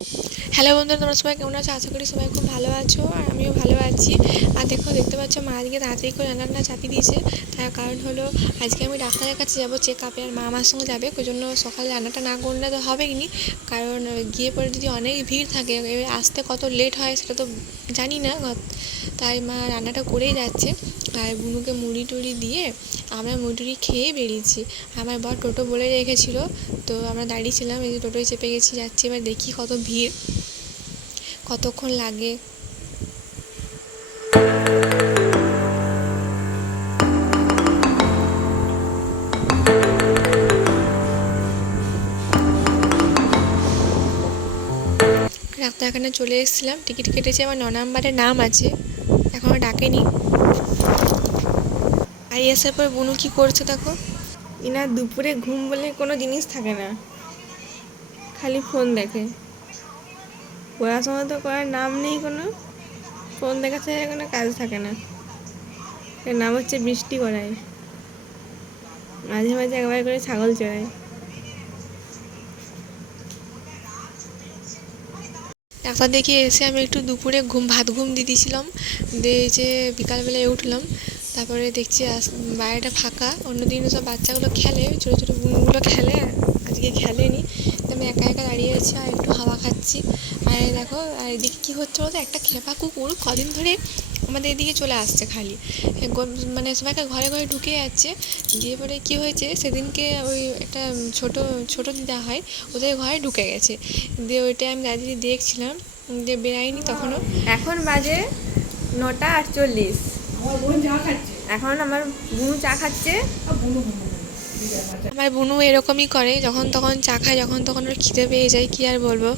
Hello বন্ধুরা, তোমরা সবাই কেমন আছো? আশা করি সবাই খুব ভালো আছো, আর আমিও ভালো আছি। আর দেখতে পাচ্ছ মা আজকে তাড়াতাড়ি করে রান্নাটা চাপিয়ে দিয়েছে। তার কারণ হলো আজকে আমি ডাক্তারের কাছে যাবো চেক আপে, আর মা আমার সঙ্গে যাবে। ওই জন্য সকালে রান্নাটা না করলে তো হবে নি, কারণ গিয়ে পরে যদি অনেক ভিড় থাকে আসতে কত লেট হয় সেটা তো জানি না। তাই মা রান্নাটা করেই যাচ্ছে। আর বুনুকে মুড়ি টুড়ি দিয়ে আমরা মুড়ি টুড়ি খেয়ে বেরিয়েছি। আমার বর টোটো বলে রেখেছিল, তো আমরা দাঁড়িয়েছিলাম, এই যে টোটোয় চেপে গেছি, যাচ্ছি। এবার দেখি কত ভিড়, কতক্ষণ লাগে। ডাক্তারখানে চলে এসেছিলাম, টিকিট কেটেছি, আমার 9 নম্বরের নাম আছে, এখনও ডাকেনি। আর আসার পর বুনু কি করছে দেখো। ইনা দুপুরে ঘুম বলে কোনো জিনিস থাকে না, খালি ফোন দেখে। পড়াশোনা তো করার নাম নেই কোনো, ফোন দেখা ছাড়া কোনো কাজ থাকে না। এর নাম হচ্ছে বৃষ্টি করায়, মাঝে মাঝে একবার করে ছাগল চড়ায়। ডাক্তার দেখিয়ে এসে আমি একটু দুপুরে ভাত ঘুম দিয়ে দিয়েছিলাম, দিয়ে যে বিকালবেলায় উঠলাম। তারপরে দেখছি বাইরেটা ফাঁকা, অন্যদিন সব বাচ্চাগুলো খেলে, ছোটো ছোটো বুনুগুলো খেলে, আজকে খেলেনি। তো আমি একা একা দাঁড়িয়ে আছি আর একটু হাওয়া খাচ্ছি। আর দেখো, আর এদিকে কী হচ্ছে বলতো, একটা খেপা কুকুর কদিন ধরে আমাদের এদিকে চলে আসছে খালি, মানে সবাইকে ঘরে ঘরে ঢুকে যাচ্ছে। দিয়ে পরে কী হয়েছে, সেদিনকে ওই একটা ছোটো ছোটো দিদা হয়, ওদের ঘরে ঢুকে গেছে। দিয়ে ওইটাই আমি দাঁড়িয়ে দেখছিলাম, দিয়ে বেরাইনি তখনও। এখন বাজে 9:48। এখন আমার বুনু চা খাচ্ছে। আমার বুনু এরকমই করে, যখন তখন চা খায়, যখন তখন ওর খিদে পেয়ে যায়, কী আর বলবো।